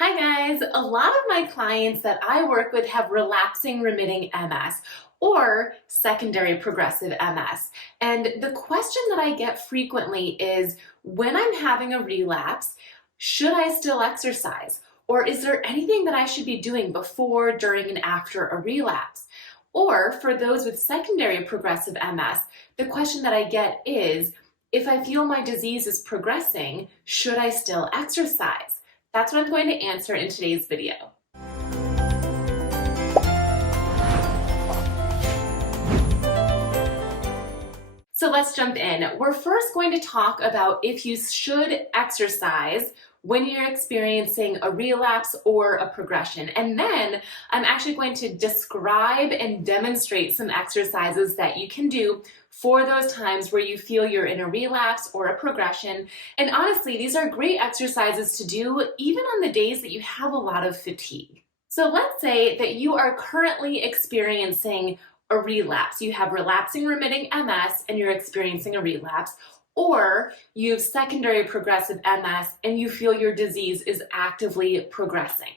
Hi guys! A lot of my clients that I work with have relapsing remitting MS or secondary progressive MS. And the question that I get frequently is, when I'm having a relapse, should I still exercise? Or is there anything that I should be doing before, during, and after a relapse? Or for those with secondary progressive MS, the question that I get is, if I feel my disease is progressing, should I still exercise? That's what I'm going to answer in today's video. So let's jump in. We're first going to talk about if you should exercise when you're experiencing a relapse or a progression. And then I'm actually going to describe and demonstrate some exercises that you can do for those times where you feel you're in a relapse or a progression. And honestly, these are great exercises to do even on the days that you have a lot of fatigue. So let's say that you are currently experiencing a relapse. You have relapsing remitting MS and you're experiencing a relapse, or you have secondary progressive MS and you feel your disease is actively progressing.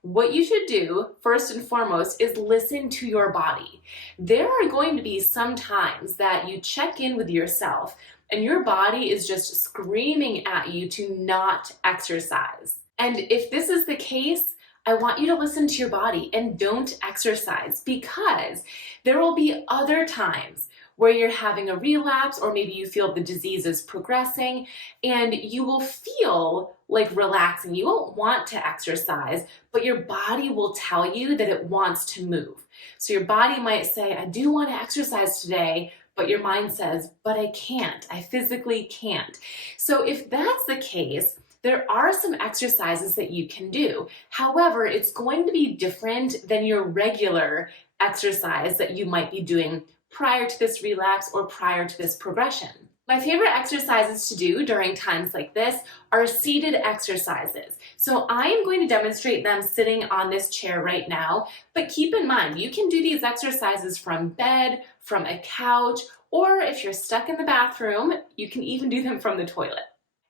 What you should do, first and foremost, is listen to your body. There are going to be some times that you check in with yourself and your body is just screaming at you to not exercise. And if this is the case, I want you to listen to your body and don't exercise, because there will be other times where you're having a relapse, or maybe you feel the disease is progressing and you will feel like relaxing. You won't want to exercise, but your body will tell you that it wants to move. So your body might say, I do want to exercise today, but your mind says, but I can't. I physically can't. So if that's the case, there are some exercises that you can do. However, it's going to be different than your regular exercise that you might be doing prior to this relapse or prior to this progression. My favorite exercises to do during times like this are seated exercises. So I am going to demonstrate them sitting on this chair right now, but keep in mind, you can do these exercises from bed, from a couch, or if you're stuck in the bathroom, you can even do them from the toilet.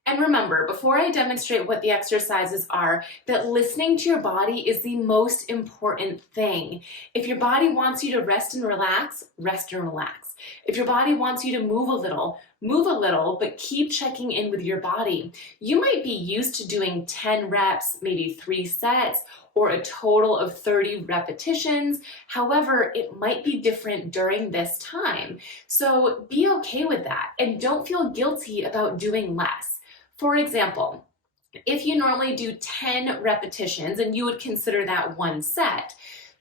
And remember, before I demonstrate what the exercises are, that listening to your body is the most important thing. If your body wants you to rest and relax, rest and relax. If your body wants you to move a little, but keep checking in with your body. You might be used to doing 10 reps, maybe 3 sets, or a total of 30 repetitions. However, it might be different during this time. So be okay with that and don't feel guilty about doing less. For example, if you normally do 10 repetitions and you would consider that 1 set,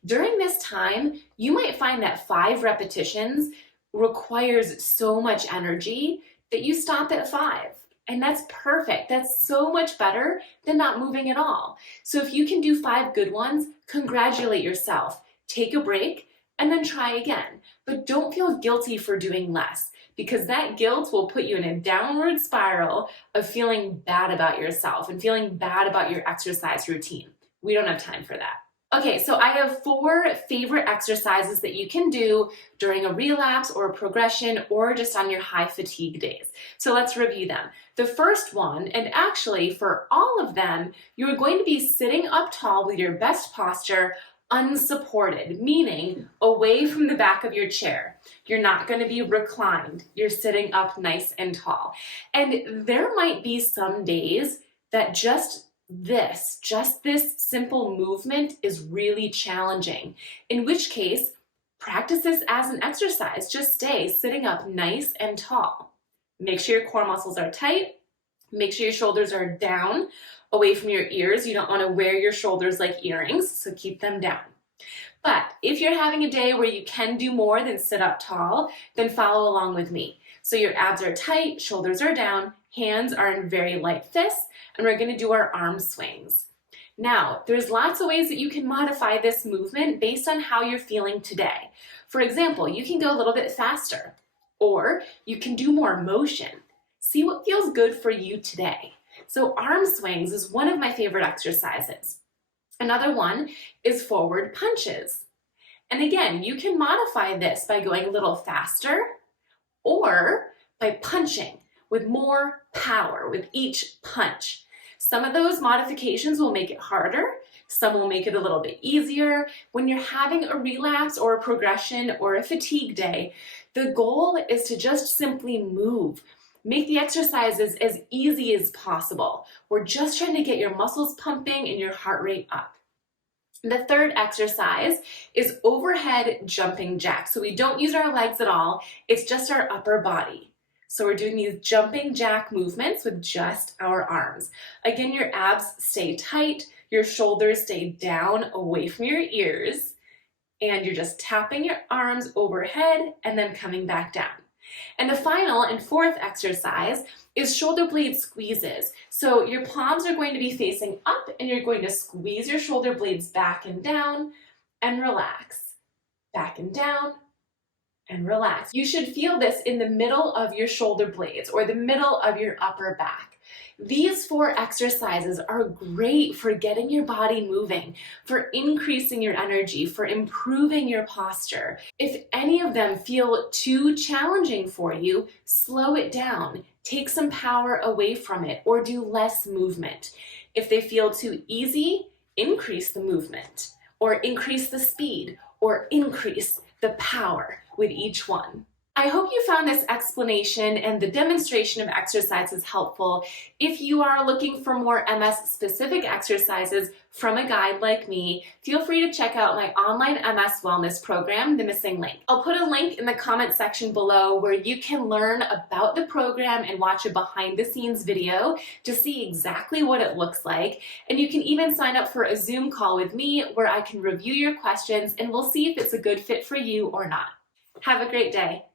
during this time, you might find that 5 repetitions requires so much energy that you stop at 5. And that's perfect. That's so much better than not moving at all. So if you can do 5 good ones, congratulate yourself. Take a break and then try again. But don't feel guilty for doing less, because that guilt will put you in a downward spiral of feeling bad about yourself and feeling bad about your exercise routine. We don't have time for that. Okay, so I have 4 favorite exercises that you can do during a relapse or a progression or just on your high fatigue days. So let's review them. The first one, and actually for all of them, you're going to be sitting up tall with your best posture, unsupported, meaning away from the back of your chair. You're not going to be reclined. You're sitting up nice and tall. And there might be some days that just this simple movement is really challenging, in which case, practice this as an exercise. Just stay sitting up nice and tall. Make sure your core muscles are tight. Make sure your shoulders are down, away from your ears. You don't want to wear your shoulders like earrings, so keep them down. But if you're having a day where you can do more than sit up tall, then follow along with me. So your abs are tight, shoulders are down, hands are in very light fists, and we're going to do our arm swings. Now, there's lots of ways that you can modify this movement based on how you're feeling today. For example, you can go a little bit faster, or you can do more motion. See what feels good for you today. So arm swings is one of my favorite exercises. Another one is forward punches. And again, you can modify this by going a little faster or by punching with more power with each punch. Some of those modifications will make it harder. Some will make it a little bit easier. When you're having a relapse or a progression or a fatigue day, the goal is to just simply move. Make the exercises as easy as possible. We're just trying to get your muscles pumping and your heart rate up. The third exercise is overhead jumping jacks. So we don't use our legs at all. It's just our upper body. So we're doing these jumping jack movements with just our arms. Again, your abs stay tight, your shoulders stay down away from your ears, and you're just tapping your arms overhead and then coming back down. And the final and fourth exercise is shoulder blade squeezes. So your palms are going to be facing up and you're going to squeeze your shoulder blades back and down and relax. Back and down and relax. You should feel this in the middle of your shoulder blades or the middle of your upper back. These 4 exercises are great for getting your body moving, for increasing your energy, for improving your posture. If any of them feel too challenging for you, slow it down, take some power away from it, or do less movement. If they feel too easy, increase the movement, or increase the speed, or increase the power with each one. I hope you found this explanation and the demonstration of exercises helpful. If you are looking for more MS-specific exercises from a guide like me, feel free to check out my online MS wellness program, The Missing Link. I'll put a link in the comment section below where you can learn about the program and watch a behind-the-scenes video to see exactly what it looks like. And you can even sign up for a Zoom call with me where I can review your questions and we'll see if it's a good fit for you or not. Have a great day.